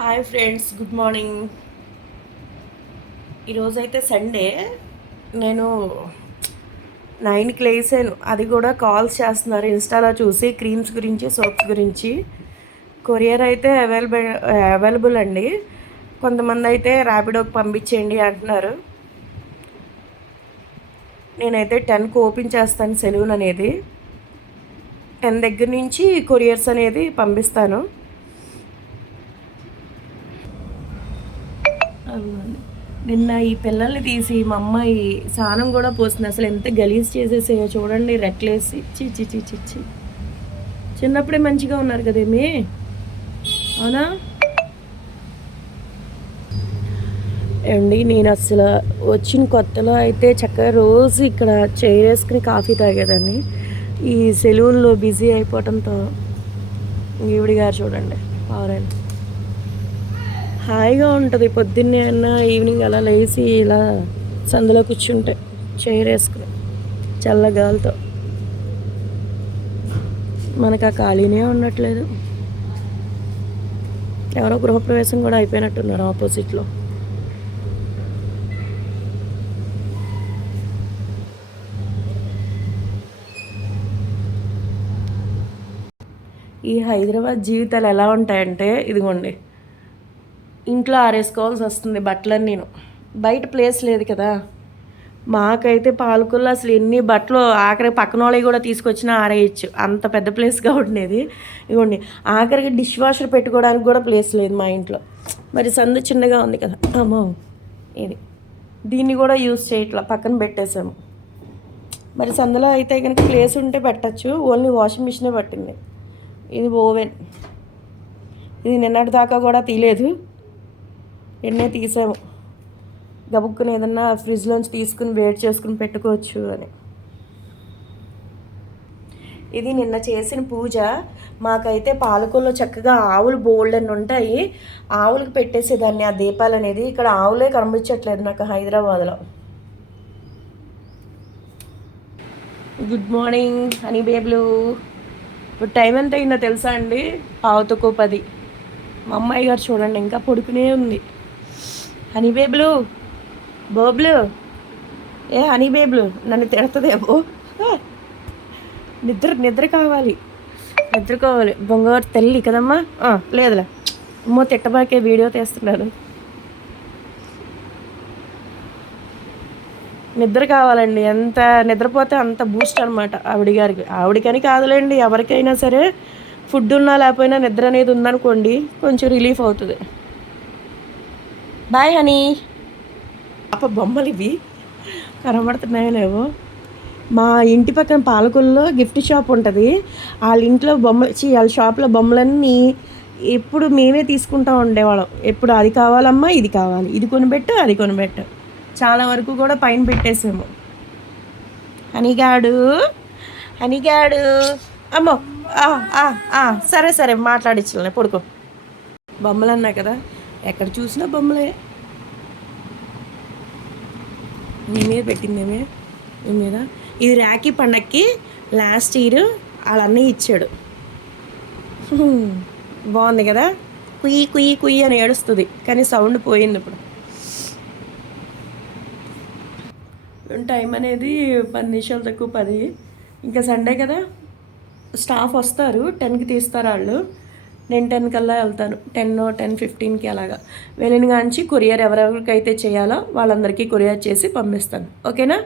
Hi friends, good morning. ఈరోజైతే Sunday. నేను 9కి లేసాను. అది కూడా కాల్స్ చేస్తున్నారు ఇన్స్టాలో చూసి, క్రీమ్స్ గురించి, సోప్స్ గురించి. కొరియర్ అయితే అవైలబుల్ అండి. కొంతమంది అయితే ర్యాపిడోకి పంపించేయండి అంటున్నారు. నేనైతే 10కి ఓపెన్ చేస్తాను సెలూన్ అనేది. 10 దగ్గర నుంచి కొరియర్స్ అనేది పంపిస్తాను. నిన్న ఈ పిల్లల్ని తీసి మా అమ్మాయి స్నానం కూడా పోస్తుంది. అసలు ఎంత గలీజ్ చేసేసాయో చూడండి, రెక్లేసి. చిచ్చి చిచ్చి చి. చిన్నప్పుడే మంచిగా ఉన్నారు కదేమి, అవునా ఏమండి? నేను అసలు వచ్చిన కొత్తలో అయితే చక్కగా రోజు ఇక్కడ చైర్ వేసుకుని కాఫీ తాగేదాన్ని. ఈ సెలూన్లో బిజీ అయిపోవడంతో ఈవిడి గారు చూడండి, పవర్ హాయిగా ఉంటుంది. పొద్దున్నే అన్న ఈవినింగ్ అలా లేచి ఇలా సందులో కూర్చుంటే చైర్ వేసుకుని చల్లగాలితో మనకు ఆ ఖాళీనే ఉండట్లేదు. ఎవరో గృహప్రవేశం కూడా అయిపోయినట్టున్నారు ఆపోజిట్లో. ఈ హైదరాబాద్ జీవితాలు ఎలా ఉంటాయంటే, ఇదిగోండి, ఇంట్లో ఆరేసుకోవాల్సి వస్తుంది బట్టలన్నీ. నేను బయట ప్లేస్ లేదు కదా. మాకైతే పాలకుల్లో అసలు ఎన్ని బట్టలు ఆఖరికి పక్కన వాళ్ళవి కూడా తీసుకొచ్చినా ఆరేయచ్చు, అంత పెద్ద ప్లేస్గా ఉండేది. ఇవ్వండి, ఆఖరికి డిష్ వాషర్ పెట్టుకోవడానికి కూడా ప్లేస్ లేదు మా ఇంట్లో. మరి సందు చిన్నగా ఉంది కదా, అమ్మో ఇది దీన్ని కూడా యూజ్ చేయట్లా, పక్కన పెట్టేసాము. మరి సందులో అయితే కనుక ప్లేస్ ఉంటే పెట్టచ్చు, ఓన్లీ వాషింగ్ మిషనే పట్టింది. ఇది ఓవెన్, ఇది నిన్నటి దాకా కూడా తీయలేదు, ఎన్నే తీసాము. గబుక్కుని ఏదన్నా ఫ్రిడ్జ్లోంచి తీసుకుని వేడి చేసుకుని పెట్టుకోవచ్చు అని. ఇది నిన్న చేసిన పూజ. మాకైతే పాలకొల్లో చక్కగా ఆవులు బోల్డెన్ ఉంటాయి, ఆవులకు పెట్టేసేదాన్ని ఆ దీపాలు అనేది. ఇక్కడ ఆవులే కనిపించట్లేదు నాకు హైదరాబాద్లో. గుడ్ మార్నింగ్ హనీ బేబులు. ఇప్పుడు టైం ఎంత అయిందో తెలుసా అండి? 9:10. మా అమ్మాయి గారు చూడండి ఇంకా పడుకునే ఉంది. హనీ బేబులు, బోబులు, ఏ హనీ బేబులు, నన్ను తిడుతుందేమో. నిద్ర కావాలి, నిద్రకోవాలి. బొంగారు తల్లి కదమ్మా. లేదులే అమ్మో, తిట్టబాకే, వీడియో తీస్తున్నాను. నిద్ర కావాలండి, ఎంత నిద్రపోతే అంత బూస్ట్ అనమాట ఆవిడిగారికి. ఆవిడకని కాదులేండి, ఎవరికైనా సరే ఫుడ్ ఉన్నా లేకపోయినా నిద్ర అనేది ఉందనుకోండి కొంచెం రిలీఫ్ అవుతుంది. Bye honey. బొమ్మలు ఇవి కనబడుతున్నాయో లేవో. మా ఇంటి పక్కన పాలకొల్లో గిఫ్ట్ షాప్ ఉంటుంది. వాళ్ళ ఇంట్లో వాళ్ళ షాప్లో బొమ్మలన్నీ ఎప్పుడు మేమే తీసుకుంటూ ఉండేవాళ్ళం. ఎప్పుడు అది కావాలమ్మా, ఇది కావాలి, ఇది కొనిపెట్టు, అది కొనిపెట్టు. చాలా వరకు కూడా పైన పెట్టేసాము. హనీగాడు, హనీగాడు, అమ్మో సరే సరే మాట్లాడించలే, పడుకో. బొమ్మలు అన్నా కదా, ఎక్కడ చూసినా బొమ్మలే. నీ మీద పెట్టిందేమే నీ మీద. ఇది రాఖీ పండక్కి లాస్ట్ ఇయర్ వాళ్ళ అన్నయ్య ఇచ్చాడు. బాగుంది కదా, కుయ్యి కుయ్యి కుయ్యి అని ఏడుస్తుంది, కానీ సౌండ్ పోయింది. ఇప్పుడు టైం అనేది 10 నిమిషాలు తక్కువ 10. ఇంకా సండే కదా, స్టాఫ్ వస్తారు, 10కి తీస్తారు వాళ్ళు. నేను 10 కల్లా వెళ్తాను, 10:15కి అలాగా. వెళ్ళిన కాంచి కొరియర్ ఎవరెవరికైతే చేయాలో వాళ్ళందరికీ కొరియర్ చేసి పంపిస్తాను. ఓకేనా?